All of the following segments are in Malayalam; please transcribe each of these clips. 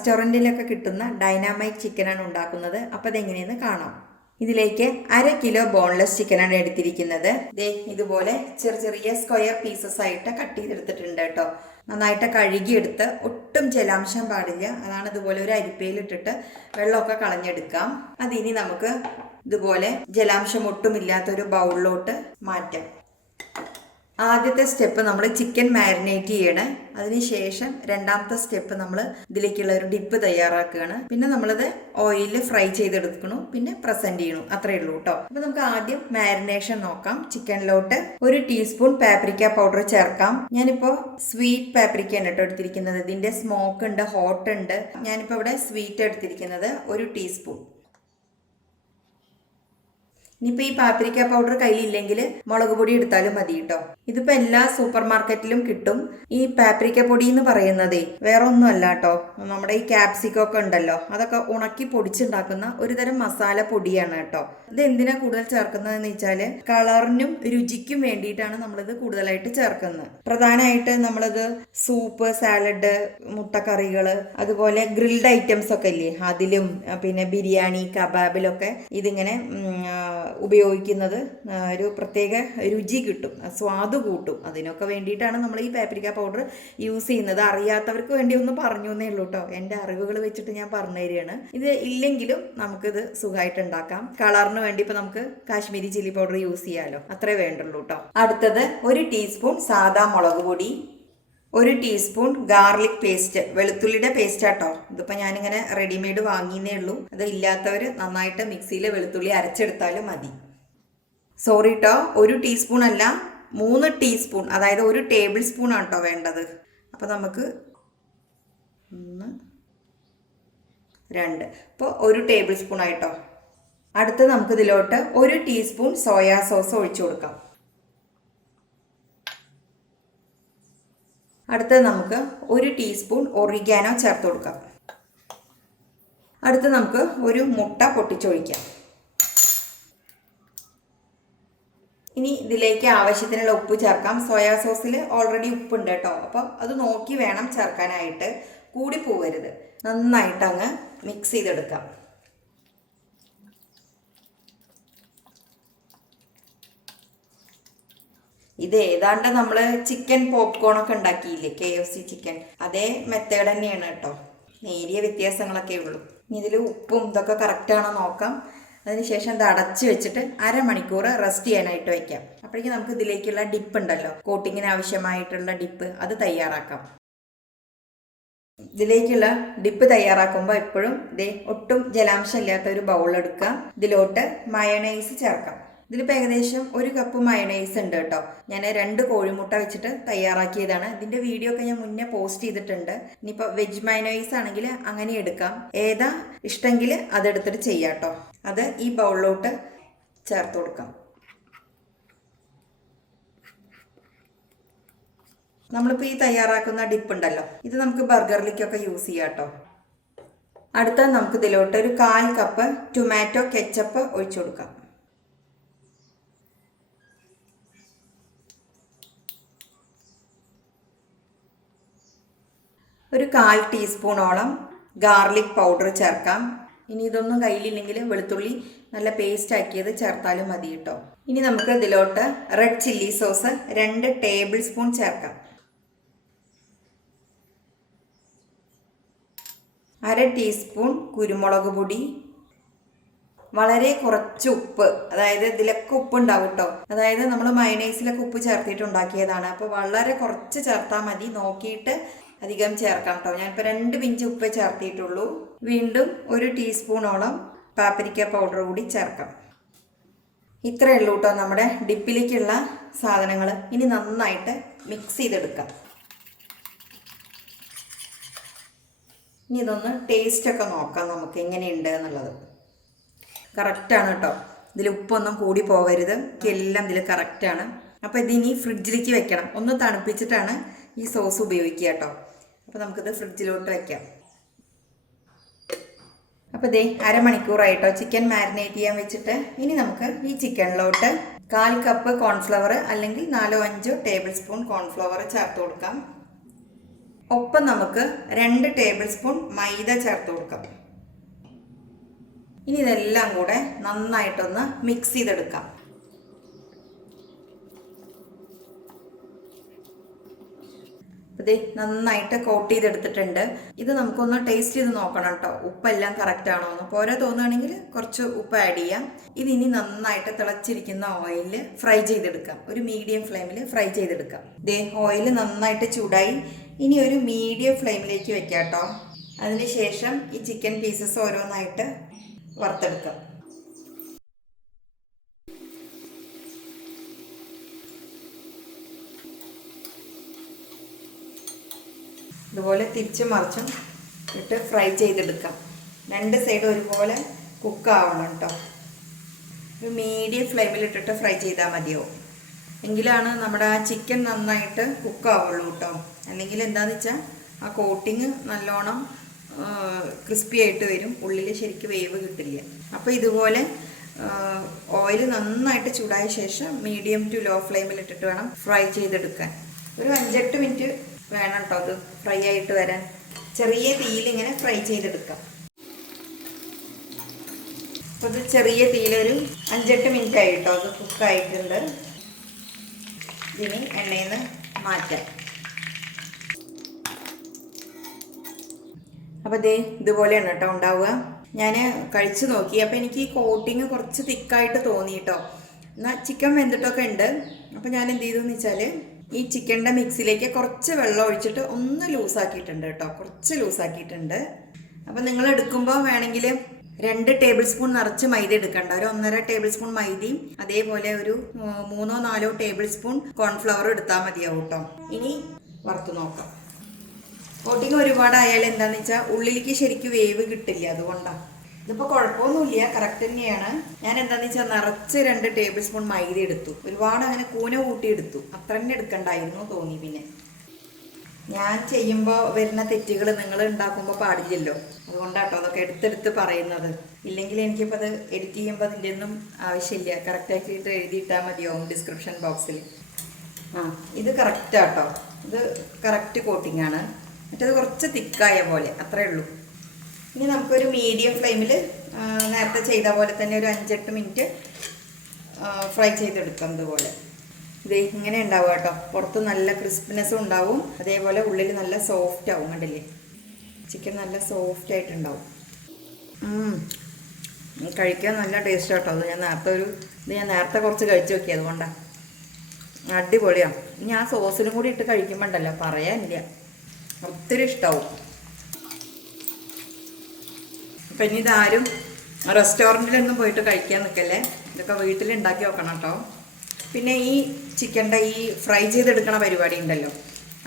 റെസ്റ്റോറന്റിലൊക്കെ കിട്ടുന്ന ഡൈനാമൈറ്റ് ചിക്കനാണ് ഉണ്ടാക്കുന്നത്. അപ്പോൾ അതെങ്ങനെയെന്ന് കാണാം. ഇതിലേക്ക് അര കിലോ ബോൺലെസ് ചിക്കനാണ് എടുത്തിരിക്കുന്നത്. ദേ ഇതുപോലെ ചെറിയ ചെറിയ സ്ക്വയർ പീസസ് ആയിട്ട് കട്ട് ചെയ്തെടുത്തിട്ടുണ്ട് കേട്ടോ. നന്നായിട്ട് കഴുകിയെടുത്ത് ഒട്ടും ജലാംശം പാടില്ല. അതാണ് ഇതുപോലെ ഒരു അരിപ്പയിലിട്ടിട്ട് വെള്ളമൊക്കെ കളഞ്ഞെടുക്കാം. അതിനി നമുക്ക് ഇതുപോലെ ജലാംശം ഒട്ടുമില്ലാത്തൊരു ബൗളിലോട്ട് മാറ്റാം. ആദ്യത്തെ സ്റ്റെപ്പ് നമ്മൾ ചിക്കൻ മാരിനേറ്റ് ചെയ്യണം. അതിനുശേഷം രണ്ടാമത്തെ സ്റ്റെപ്പ് നമ്മൾ ഇതിലേക്കുള്ള ഒരു ഡിപ്പ് തയ്യാറാക്കുകയാണ്. പിന്നെ നമ്മളത് ഓയിലിൽ ഫ്രൈ ചെയ്തെടുക്കണു. പിന്നെ പ്രസന്റ് ചെയ്യണു. അത്രേ ഉള്ളൂ കേട്ടോ അപ്പൊ നമുക്ക് ആദ്യം മാരിനേഷൻ നോക്കാം. ചിക്കനിലോട്ട് ഒരു ടീസ്പൂൺ പാപ്രിക്ക പൗഡർ ചേർക്കാം. ഞാനിപ്പോ സ്വീറ്റ് പാപ്രിക്കയാണ് കേട്ടോ എടുത്തിരിക്കുന്നത്. ഇതിന്റെ സ്മോക്ക് ഉണ്ട് ഹോട്ട് ഉണ്ട്. ഞാനിപ്പോ ഇവിടെ സ്വീറ്റ് എടുത്തിരിക്കുന്നത് ഒരു ടീസ്പൂൺ. ഇനിയിപ്പോൾ ഈ പാപ്രിക്ക പൗഡർ കയ്യിലില്ലെങ്കിൽ മുളക് പൊടി എടുത്താലും മതി കേട്ടോ ഇതിപ്പോൾ എല്ലാ സൂപ്പർ മാർക്കറ്റിലും കിട്ടും. ഈ പാപ്രിക്ക പൊടി എന്ന് പറയുന്നതേ വേറെ ഒന്നും അല്ല കേട്ടോ നമ്മുടെ ഈ ക്യാപ്സിക്കോ ഒക്കെ ഉണ്ടല്ലോ അതൊക്കെ ഉണക്കി പൊടിച്ചുണ്ടാക്കുന്ന ഒരു തരം മസാല പൊടിയാണ് കേട്ടോ ഇത് എന്തിനാ കൂടുതൽ ചേർക്കുന്നതെന്ന് വെച്ചാൽ കളറിനും രുചിക്കും വേണ്ടിയിട്ടാണ് നമ്മളിത് കൂടുതലായിട്ട് ചേർക്കുന്നത്. പ്രധാനമായിട്ട് നമ്മളിത് സൂപ്പ് സാലഡ് മുട്ടക്കറികൾ അതുപോലെ ഗ്രിൽഡ് ഐറ്റംസ് ഒക്കെ ഇല്ലേ അതിലും പിന്നെ ബിരിയാണി കബാബിലൊക്കെ ഇതിങ്ങനെ ഉപയോഗിക്കുന്നത് ഒരു പ്രത്യേക രുചി കിട്ടും സ്വാദ് കൂട്ടും. അതിനൊക്കെ വേണ്ടിയിട്ടാണ് നമ്മൾ ഈ പാപ്രിക്ക പൗഡർ യൂസ് ചെയ്യുന്നത്. അറിയാത്തവർക്ക് വേണ്ടി ഒന്ന് പറഞ്ഞു എന്നേ ഉള്ളൂ കേട്ടോ എന്റെ അറിവുകൾ വെച്ചിട്ട് ഞാൻ പറഞ്ഞു തരികയാണ്. ഇത് ഇല്ലെങ്കിലും നമുക്കിത് സുഖമായിട്ട് ഉണ്ടാക്കാം. കളറിന് വേണ്ടി ഇപ്പം നമുക്ക് കാശ്മീരി ചില്ലി പൗഡർ യൂസ് ചെയ്യാമല്ലോ അത്രേ വേണ്ടുള്ളൂ കേട്ടോ അടുത്തത് ഒരു ടീസ്പൂൺ സാദാ മുളക് പൊടി. ഒരു ടീസ്പൂൺ ഗാർലിക് പേസ്റ്റ് വെളുത്തുള്ളിയുടെ പേസ്റ്റ് ആട്ടോ. ഇതിപ്പോൾ ഞാനിങ്ങനെ റെഡിമെയ്ഡ് വാങ്ങിയേ ഉള്ളൂ. അത് ഇല്ലാത്തവർ നന്നായിട്ട് മിക്സിയിൽ വെളുത്തുള്ളി അരച്ചെടുത്താലും മതി. സോറി കേട്ടോ ഒരു ടീസ്പൂൺ അല്ല മൂന്ന് ടീസ്പൂൺ അതായത് ഒരു ടേബിൾ സ്പൂൺ ആണ് കേട്ടോ വേണ്ടത്. അപ്പോൾ നമുക്ക് ഒന്ന് രണ്ട്. ഇപ്പോൾ ഒരു ടേബിൾ സ്പൂൺ ആയിട്ടോ. അടുത്ത് നമുക്ക് ഇതിലോട്ട് ഒരു ടീസ്പൂൺ സോയാ സോസ് ഒഴിച്ചു കൊടുക്കാം. അടുത്ത് നമുക്ക് ഒരു ടീസ്പൂൺ ഒറിഗാനോ ചേർത്ത് കൊടുക്കാം. അടുത്ത് നമുക്ക് ഒരു മുട്ട പൊട്ടിച്ചൊഴിക്കാം. ഇനി ഇതിലേക്ക് ആവശ്യത്തിനുള്ള ഉപ്പ് ചേർക്കാം. സോയാ സോസിൽ ഓൾറെഡി ഉപ്പുണ്ട് കേട്ടോ. അപ്പം അത് നോക്കി വേണം ചേർക്കാനായിട്ട്. കൂടി പോവരുത്. നന്നായിട്ട് അങ്ങ് മിക്സ് ചെയ്തെടുക്കാം. ഇത് ഏതാണ്ട് നമ്മൾ ചിക്കൻ പോപ്കോൺ ഒക്കെ ഉണ്ടാക്കിയില്ലേ? കെ എഫ് സി ചിക്കൻ അതേ മെത്തേഡ് തന്നെയാണ് കേട്ടോ. നേരിയ വ്യത്യാസങ്ങളൊക്കെ ഉള്ളൂ. ഇനി ഇതിൽ ഉപ്പും ഇതൊക്കെ കറക്റ്റാണോ നോക്കാം. അതിനുശേഷം ഇത് അടച്ചു വെച്ചിട്ട് അരമണിക്കൂർ റെസ്റ്റ് ചെയ്യാനായിട്ട് വയ്ക്കാം അപ്പോഴേക്കും നമുക്ക് ഇതിലേക്കുള്ള ഡിപ്പ് ഉണ്ടല്ലോ. കോട്ടിങ്ങിന് ആവശ്യമായിട്ടുള്ള ഡിപ്പ് അത് തയ്യാറാക്കാം. ഇതിലേക്കുള്ള ഡിപ്പ് തയ്യാറാക്കുമ്പോൾ എപ്പോഴും ഇതേ ഒട്ടും ജലാംശം ഇല്ലാത്ത ഒരു ബൗൾ എടുക്കുക ഇതിലോട്ട് മയണൈസ് ചേർക്കാം. ഇതിലിപ്പോൾ ഏകദേശം ഒരു കപ്പ് മയണൈസ് ഉണ്ട് കേട്ടോ. ഞാൻ രണ്ട് കോഴിമുട്ട വെച്ചിട്ട് തയ്യാറാക്കിയതാണ്. ഇതിന്റെ വീഡിയോ ഒക്കെ ഞാൻ മുന്നേ പോസ്റ്റ് ചെയ്തിട്ടുണ്ട്. ഇനിയിപ്പോൾ വെജ് മയണൈസ് ആണെങ്കിൽ അങ്ങനെ എടുക്കാം. ഏതാ ഇഷ്ടമെങ്കിൽ അതെടുത്തിട്ട് ചെയ്യാം അത് ഈ ബൗളിലോട്ട് ചേർത്ത് കൊടുക്കാം. നമ്മളിപ്പോൾ ഈ തയ്യാറാക്കുന്ന ഡിപ്പ് ഉണ്ടല്ലോ. ഇത് നമുക്ക് ബർഗറിലേക്കൊക്കെ യൂസ് ചെയ്യാം കേട്ടോ. അടുത്ത നമുക്ക് ഇതിലോട്ട് ഒരു കാൽ കപ്പ് ടൊമാറ്റോ കെച്ചപ്പ് ഒഴിച്ചു കൊടുക്കാം. ഒരു കാൽ ടീസ്പൂണോളം ഗാർലിക് പൗഡർ ചേർക്കാം. ഇനി ഇതൊന്നും കയ്യിലില്ലെങ്കിൽ വെളുത്തുള്ളി നല്ല പേസ്റ്റ് ആക്കിയത് ചേർത്താലും മതി കേട്ടോ. ഇനി നമുക്ക് ഇതിലോട്ട് റെഡ് ചില്ലി സോസ് രണ്ട് ടേബിൾ സ്പൂൺ ചേർക്കാം. അര ടീസ്പൂൺ കുരുമുളക് പൊടി. വളരെ കുറച്ച് ഉപ്പ് അതായത് ഇതിലൊക്കെ ഉപ്പ് ഉണ്ടാവും കേട്ടോ. അതായത് നമ്മൾ മയണൈസിലൊക്കെ ഉപ്പ് ചേർത്തിട്ട് ഉണ്ടാക്കിയതാണ്. അപ്പോൾ വളരെ കുറച്ച് ചേർത്താൽ മതി. നോക്കിയിട്ട് അധികം ചേർക്കാം കേട്ടോ ഞാനിപ്പോൾ രണ്ട് പിഞ്ച് ഉപ്പ് ചേർത്തിട്ടുള്ളൂ. വീണ്ടും ഒരു ടീസ്പൂണോളം പാപ്പരിക്ക പൗഡർ കൂടി ചേർക്കാം. ഇത്രയേ ഉള്ളൂ കേട്ടോ നമ്മുടെ ഡിപ്പിലേക്കുള്ള സാധനങ്ങൾ ഇനി നന്നായിട്ട് മിക്സ് ചെയ്തെടുക്കാം. ഇനി ഇതൊന്ന് ടേസ്റ്റൊക്കെ നോക്കാം നമുക്ക് എങ്ങനെയുണ്ട് എന്നുള്ളത്. കറക്റ്റാണ് കേട്ടോ ഇതിൽ ഉപ്പൊന്നും കൂടി പോകരുത് എല്ലാം ഇതിൽ കറക്റ്റാണ് അപ്പോൾ ഇതിനി ഫ്രിഡ്ജിലേക്ക് വെക്കണം. ഒന്ന് തണുപ്പിച്ചിട്ടാണ് ഈ സോസ് ഉപയോഗിക്കുക കേട്ടോ. അപ്പോൾ നമുക്കിത് ഫ്രിഡ്ജിലോട്ട് വെക്കാം. അപ്പോൾ ഇതേ അരമണിക്കൂറായിട്ടോ ചിക്കൻ മാരിനേറ്റ് ചെയ്യാൻ വെച്ചിട്ട്. ഇനി നമുക്ക് ഈ ചിക്കനിലോട്ട് കാൽ കപ്പ് കോൺഫ്ലവർ അല്ലെങ്കിൽ നാലോ അഞ്ചോ ടേബിൾ സ്പൂൺ കോൺഫ്ലവർ ചേർത്ത് കൊടുക്കാം. ഒപ്പം നമുക്ക് രണ്ട് ടേബിൾ സ്പൂൺ മൈദ ചേർത്ത് കൊടുക്കാം. ഇനി ഇതെല്ലാം കൂടെ നന്നായിട്ടൊന്ന് മിക്സ് ചെയ്തെടുക്കാം. നന്നായിട്ട് കോട്ട് ചെയ്തെടുത്തിട്ടുണ്ട്. ഇത് നമുക്കൊന്ന് ടേസ്റ്റ് ചെയ്ത് നോക്കണം കേട്ടോ ഉപ്പെല്ലാം കറക്റ്റ് ആണോ എന്ന്. പോരാ തോന്നുകയാണെങ്കിൽ കുറച്ച് ഉപ്പ് ആഡ് ചെയ്യാം. ഇത് ഇനി നന്നായിട്ട് തിളച്ചിരിക്കുന്ന ഓയിലിൽ ഫ്രൈ ചെയ്തെടുക്കാം. ഒരു മീഡിയം ഫ്ലെയിമിൽ ഫ്രൈ ചെയ്തെടുക്കാം. ദേ ഓയിൽ നന്നായിട്ട് ചൂടായി. ഇനി ഒരു മീഡിയം ഫ്ലെയിമിലേക്ക് വെക്കാം കേട്ടോ അതിനുശേഷം ഈ ചിക്കൻ പീസസ് ഓരോന്നായിട്ട് വറുത്തെടുക്കാം. ഇതുപോലെ തിരിച്ചും മറിച്ചും ഇട്ട് ഫ്രൈ ചെയ്തെടുക്കാം. രണ്ട് സൈഡ് ഒരുപോലെ കുക്ക് ആവണം കേട്ടോ ഒരു മീഡിയം ഫ്ലെയിമിൽ ഇട്ടിട്ട് ഫ്രൈ ചെയ്താൽ മതിയാവും. എങ്കിലാണ് നമ്മുടെ ആ ചിക്കൻ നന്നായിട്ട് കുക്ക് ആവുള്ളൂ കേട്ടോ അല്ലെങ്കിൽ എന്താണെന്ന് വെച്ചാൽ ആ കോട്ടിങ് നല്ലോണം ക്രിസ്പി ആയിട്ട് വരും. ഉള്ളിൽ ശരിക്കും വേവ് കിട്ടില്ല. അപ്പോൾ ഇതുപോലെ ഓയിൽ നന്നായിട്ട് ചൂടായ ശേഷം മീഡിയം ടു ലോ ഫ്ലെയിമിൽ ഇട്ടിട്ട് വേണം ഫ്രൈ ചെയ്തെടുക്കാൻ. ഒരു അഞ്ചെട്ട് മിനിറ്റ് വേണം കേട്ടോ അത് ഫ്രൈ ആയിട്ട് വരാൻ. ചെറിയ തീയിൽ ഇങ്ങനെ ഫ്രൈ ചെയ്തെടുക്കാം. അപ്പോൾ ഇത് ചെറിയ തീയിലൊരു അഞ്ചെട്ട് മിനിറ്റ് ആയി കേട്ടോ അത് കുക്കായിട്ടുണ്ട് ഇതിന് എണ്ണയിൽ നിന്ന് മാറ്റാം. അപ്പോൾ ദേ ഇതുപോലെയാണ് കേട്ടോ ഉണ്ടാവുക. ഞാൻ കഴിച്ചു നോക്കി. അപ്പോൾ എനിക്ക് ഈ കോട്ടിങ് കുറച്ച് തിക്കായിട്ട് തോന്നി കേട്ടോ എന്നാൽ ചിക്കൻ വെന്തിട്ടൊക്കെ ഉണ്ട്. അപ്പോൾ ഞാൻ എന്ത് ചെയ്തു എന്ന് വെച്ചാൽ ഈ ചിക്കന്റെ മിക്സിലേക്ക് കുറച്ച് വെള്ളം ഒഴിച്ചിട്ട് ഒന്ന് ലൂസാക്കിയിട്ടുണ്ട് കേട്ടോ. കുറച്ച് ലൂസാക്കിയിട്ടുണ്ട്. അപ്പോൾ നിങ്ങൾ എടുക്കുമ്പോൾ വേണമെങ്കിൽ രണ്ട് ടേബിൾ സ്പൂൺ നിറച്ച് മൈദ എടുക്കണ്ട. ഒരു ഒന്നര ടേബിൾ സ്പൂൺ മൈദയും അതേപോലെ ഒരു മൂന്നോ നാലോ ടേബിൾ സ്പൂൺ കോൺഫ്ലവർ എടുത്താൽ മതിയാവും കേട്ടോ. ഇനി വറുത്ത് നോക്കാം. കോട്ടിങ് ഒരുപാടായാലും എന്താണെന്ന് വെച്ചാൽ ഉള്ളിലേക്ക് ശരിക്കും വേവ് കിട്ടില്ല. അതുകൊണ്ടാണ് ഇതിപ്പോൾ കുഴപ്പമൊന്നുമില്ല കറക്റ്റ് തന്നെയാണ്. ഞാൻ എന്താന്ന് വെച്ചാൽ നിറച്ച് രണ്ട് ടേബിൾ സ്പൂൺ മൈദ എടുത്തു. ഒരുപാട് അങ്ങനെ കൂന കൂട്ടി എടുത്തു. അത്ര തന്നെ എടുക്കണ്ടായിരുന്നു തോന്നി പിന്നെ. ഞാൻ ചെയ്യുമ്പോൾ വരുന്ന തെറ്റുകൾ നിങ്ങൾ ഉണ്ടാക്കുമ്പോൾ പാടില്ലല്ലോ. അതുകൊണ്ടാട്ടോ അതൊക്കെ എടുത്തെടുത്ത് പറയുന്നത്. ഇല്ലെങ്കിൽ എനിക്കിപ്പോൾ അത് എഡിറ്റ് ചെയ്യുമ്പോൾ അതിന്റെ ഒന്നും ആവശ്യമില്ല. കറക്റ്റാക്കിയിട്ട് എഴുതിയിട്ടാൽ മതിയാവും ഡിസ്ക്രിപ്ഷൻ ബോക്സിൽ ആ ഇത് കറക്റ്റാട്ടോ ഇത് കറക്റ്റ് കോട്ടിംഗ് ആണ്. മറ്റേത് കുറച്ച് തിക്കായ പോലെ. അത്രേ ഉള്ളൂ. ഇനി നമുക്കൊരു മീഡിയം ഫ്ലെയിമിൽ നേരത്തെ ചെയ്ത പോലെ തന്നെ ഒരു അഞ്ചെട്ട് മിനിറ്റ് ഫ്രൈ ചെയ്തെടുക്കാം ഇതുപോലെ. ഇത് ഇങ്ങനെ ഉണ്ടാവും കേട്ടോ. പുറത്ത് നല്ല ക്രിസ്പിനെസ്സും ഉണ്ടാവും. അതേപോലെ ഉള്ളിൽ നല്ല സോഫ്റ്റ് ആവും കണ്ടില്ലേ? ചിക്കൻ നല്ല സോഫ്റ്റ് ആയിട്ടുണ്ടാവും. കഴിക്കാൻ നല്ല ടേസ്റ്റ് കേട്ടോ അത് ഞാൻ നേരത്തെ ഒരു ഇത് ഞാൻ നേരത്തെ കുറച്ച് കഴിച്ചു നോക്കി അതുകൊണ്ടാണ് അടിപൊളിയാണ് ഇനി ആ സോസിനും കൂടി ഇട്ട് കഴിക്കുമ്പോണ്ടല്ലോ പറയാനില്ല. ഒത്തിരി ഇഷ്ടമാവും അപ്പം ഇനി ഇതാരും റെസ്റ്റോറന്റിലൊന്നും പോയിട്ട് കഴിക്കാൻ നിൽക്കല്ലേ ഇതൊക്കെ വീട്ടിൽ ഉണ്ടാക്കി വെക്കണം കേട്ടോ പിന്നെ ഈ ചിക്കന്റെ ഈ ഫ്രൈ ചെയ്തെടുക്കണ പരിപാടി ഉണ്ടല്ലോ.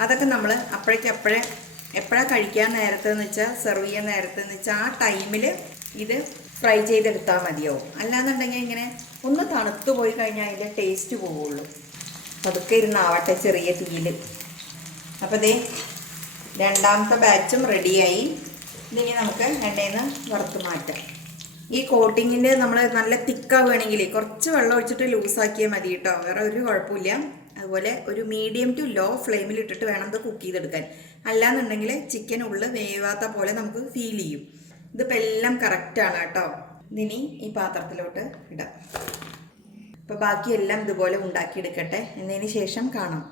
അതൊക്കെ നമ്മൾ അപ്പോഴേക്ക് അപ്പോഴേ എപ്പോഴാണ് കഴിക്കാൻ നേരത്തെ എന്ന് വെച്ചാൽ സെർവ് ചെയ്യാൻ നേരത്തെ എന്ന് വെച്ചാൽ ആ ടൈമിൽ ഇത് ഫ്രൈ ചെയ്തെടുത്താൽ മതിയോ? അല്ലാന്നുണ്ടെങ്കിൽ ഇങ്ങനെ ഒന്ന് തണുത്ത് പോയി കഴിഞ്ഞാൽ അതിന്റെ ടേസ്റ്റ് പോവുള്ളൂ. പതുക്കെ ഇരുന്നാവട്ടെ ചെറിയ തീയിൽ അപ്പോൾ ദേ രണ്ടാമത്തെ ബാച്ചും റെഡിയായി ഇതിനി നമുക്ക് എണ്ണയിൽ നിന്ന് വറുത്ത് മാറ്റാം. ഈ കോട്ടിങ്ങിന്റെ നമ്മൾ നല്ല തിക്കാവുകയാണെങ്കിൽ കുറച്ച് വെള്ളം ഒഴിച്ചിട്ട് ലൂസാക്കിയാൽ മതി കേട്ടോ. വേറെ ഒരു കുഴപ്പമില്ല. അതുപോലെ ഒരു മീഡിയം ടു ലോ ഫ്ലെയിമിൽ ഇട്ടിട്ട് വേണം ഇത് കുക്ക് ചെയ്തെടുക്കാൻ. അല്ലാന്നുണ്ടെങ്കിൽ ചിക്കൻ ഉള്ളിൽ വേവാത്ത പോലെ നമുക്ക് ഫീൽ ചെയ്യും. ഇതിപ്പോൾ എല്ലാം കറക്റ്റാണ് കേട്ടോ. ഇനി ഈ പാത്രത്തിലോട്ട് ഇടാം. അപ്പോൾ ബാക്കിയെല്ലാം ഇതുപോലെ ഉണ്ടാക്കിയെടുക്കട്ടെ. എന്നതിന് ശേഷം കാണാം.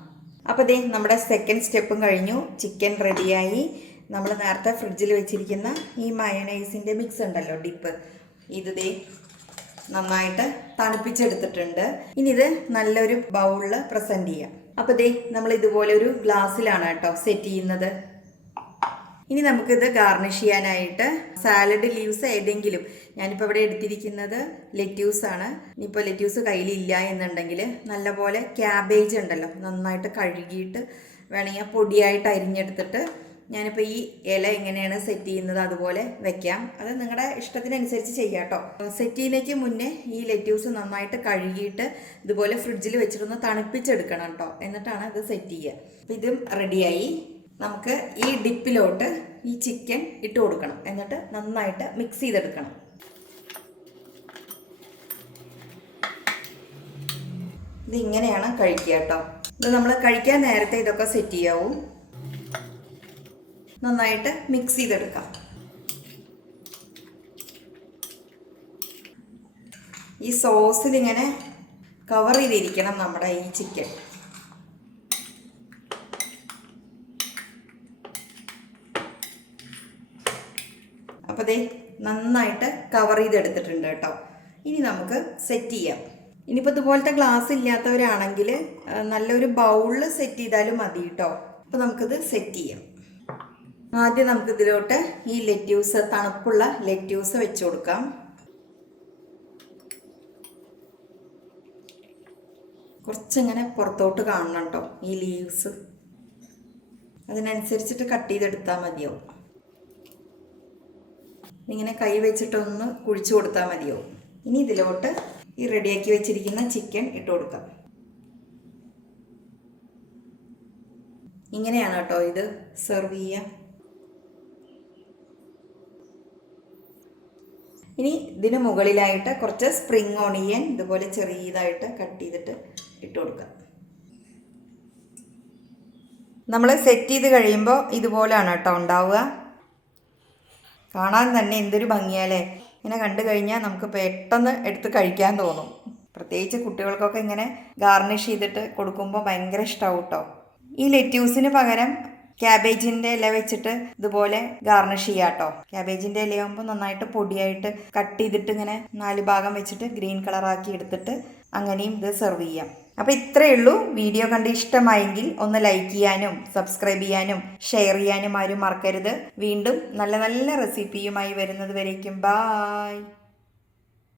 അപ്പോൾ ദേ നമ്മുടെ സെക്കൻഡ് സ്റ്റെപ്പും കഴിഞ്ഞു. ചിക്കൻ റെഡിയായി നമ്മൾ നേരത്തെ ഫ്രിഡ്ജിൽ വെച്ചിരിക്കുന്ന ഈ മയണൈസിന്റെ മിക്സ് ഉണ്ടല്ലോ ഡിപ്പ് ഇത് ദേ നന്നായിട്ട് തണുപ്പിച്ചെടുത്തിട്ടുണ്ട്. ഇനി ഇത് നല്ലൊരു ബൗളിൽ പ്രസന്റ് ചെയ്യാം. അപ്പോൾ ദേ നമ്മൾ ഇതുപോലെ ഒരു ഗ്ലാസ്സിലാണ് കേട്ടോ സെറ്റ് ചെയ്യുന്നത്. ഇനി നമുക്കിത് ഗാർണിഷ് ചെയ്യാനായിട്ട് സാലഡ് ലീവ്സ് ഏതെങ്കിലും ഞാനിപ്പോൾ ഇവിടെ എടുത്തിരിക്കുന്നത് ലെറ്റ്യൂസ് ആണ്. ഇനിയിപ്പോൾ ലെറ്റ്യൂസ് കയ്യിലില്ല എന്നുണ്ടെങ്കിൽ നല്ലപോലെ ക്യാബേജ് ഉണ്ടല്ലോ നന്നായിട്ട് കഴുകിയിട്ട് വേണമെങ്കിൽ പൊടിയായിട്ട് അരിഞ്ഞെടുത്തിട്ട് ഞാനിപ്പോൾ ഈ ഇല എങ്ങനെയാണ് സെറ്റ് ചെയ്യുന്നത് അതുപോലെ വെക്കാം. അത് നിങ്ങളുടെ ഇഷ്ടത്തിനനുസരിച്ച് ചെയ്യാം കേട്ടോ സെറ്റ് ചെയ്യുന്നതിന് മുന്നേ ഈ ലെറ്റ്യൂസ് നന്നായിട്ട് കഴുകിയിട്ട് ഇതുപോലെ ഫ്രിഡ്ജിൽ വെച്ചിട്ടൊന്ന് തണുപ്പിച്ചെടുക്കണം കേട്ടോ എന്നിട്ടാണ് ഇത് സെറ്റ് ചെയ്യുക അപ്പം ഇതും റെഡിയായി നമുക്ക് ഈ ഡിപ്പിലോട്ട് ഈ ചിക്കൻ ഇട്ട് കൊടുക്കണം. എന്നിട്ട് നന്നായിട്ട് മിക്സ് ചെയ്തെടുക്കണം. ഇതിങ്ങനെയാണ് കഴിക്കുക കേട്ടോ ഇത് നമ്മൾ കഴിക്കാൻ നേരത്തെ ഇതൊക്കെ സെറ്റ് ചെയ്യാവും. നന്നായിട്ട് മിക്സ് ചെയ്തെടുക്കാം. ഈ സോസിൽ ഇങ്ങനെ കവർ ചെയ്തിരിക്കണം നമ്മുടെ ഈ ചിക്കൻ അപ്പോൾ ദേ നന്നായിട്ട് കവർ ചെയ്തെടുത്തിട്ടുണ്ട് കേട്ടോ. ഇനി നമുക്ക് സെറ്റ് ചെയ്യാം. ഇനിയിപ്പോൾ ഇതുപോലത്തെ ഗ്ലാസ് ഇല്ലാത്തവരാണെങ്കിൽ നല്ലൊരു ബൗളിൽ സെറ്റ് ചെയ്താലും മതി കേട്ടോ. അപ്പോൾ നമുക്കിത് സെറ്റ് ചെയ്യാം. ആദ്യം നമുക്ക് ഇതിലോട്ട് ഈ ലെറ്റ്യൂസ് തണുപ്പുള്ള ലെറ്റ്യൂസ് വെച്ച് കൊടുക്കാം. കുറച്ചിങ്ങനെ പുറത്തോട്ട് കാണണം കേട്ടോ ഈ ലീവ്സ് അതിനനുസരിച്ചിട്ട് കട്ട് ചെയ്തെടുത്താൽ മതിയോ ഇങ്ങനെ കൈ വെച്ചിട്ടൊന്ന് കുഴിച്ചു കൊടുത്താൽ മതിയോ ഇനി ഇതിലോട്ട് ഈ റെഡിയാക്കി വെച്ചിരിക്കുന്ന ചിക്കൻ ഇട്ട് കൊടുക്കാം. ഇങ്ങനെയാണ് കേട്ടോ ഇത് സെർവ് ചെയ്യുക ഇനി ഇതിന് മുകളിലായിട്ട് കുറച്ച് സ്പ്രിങ് ഓണിയൻ ഇതുപോലെ ചെറിയതായിട്ട് കട്ട് ചെയ്തിട്ട് ഇട്ട് കൊടുക്കാം. നമ്മൾ സെറ്റ് ചെയ്ത് കഴിയുമ്പോൾ ഇതുപോലെയാണ് കേട്ടോ ഉണ്ടാവുക. കാണാൻ തന്നെ എന്തൊരു ഭംഗിയാലേ. ഇങ്ങനെ കണ്ടു കഴിഞ്ഞാൽ നമുക്ക് പെട്ടെന്ന് എടുത്ത് കഴിക്കാൻ തോന്നും. പ്രത്യേകിച്ച് കുട്ടികൾക്കൊക്കെ ഇങ്ങനെ ഗാർണിഷ് ചെയ്തിട്ട് കൊടുക്കുമ്പോൾ ഭയങ്കര ഇഷ്ടമാവും കേട്ടോ ഈ ലെറ്റ്യൂസിന് പകരം ക്യാബേജിന്റെ ഇല വെച്ചിട്ട് ഇതുപോലെ ഗാർണിഷ് ചെയ്യാം കേട്ടോ. ക്യാബേജിന്റെ ഇലയാകുമ്പോൾ നന്നായിട്ട് പൊടിയായിട്ട് കട്ട് ചെയ്തിട്ട് ഇങ്ങനെ നാല് ഭാഗം വെച്ചിട്ട് ഗ്രീൻ കളറാക്കി എടുത്തിട്ട് അങ്ങനെയും ഇത് സെർവ് ചെയ്യാം. അപ്പോൾ ഇത്രയേ ഉള്ളൂ. വീഡിയോ കണ്ട് ഇഷ്ടമായെങ്കിൽ ഒന്ന് ലൈക്ക് ചെയ്യാനും സബ്സ്ക്രൈബ് ചെയ്യാനും ഷെയർ ചെയ്യാനും ആരും മറക്കരുത്. വീണ്ടും നല്ല നല്ല റെസിപ്പിയുമായി വരുന്നത് വരേക്കും. ബായ്.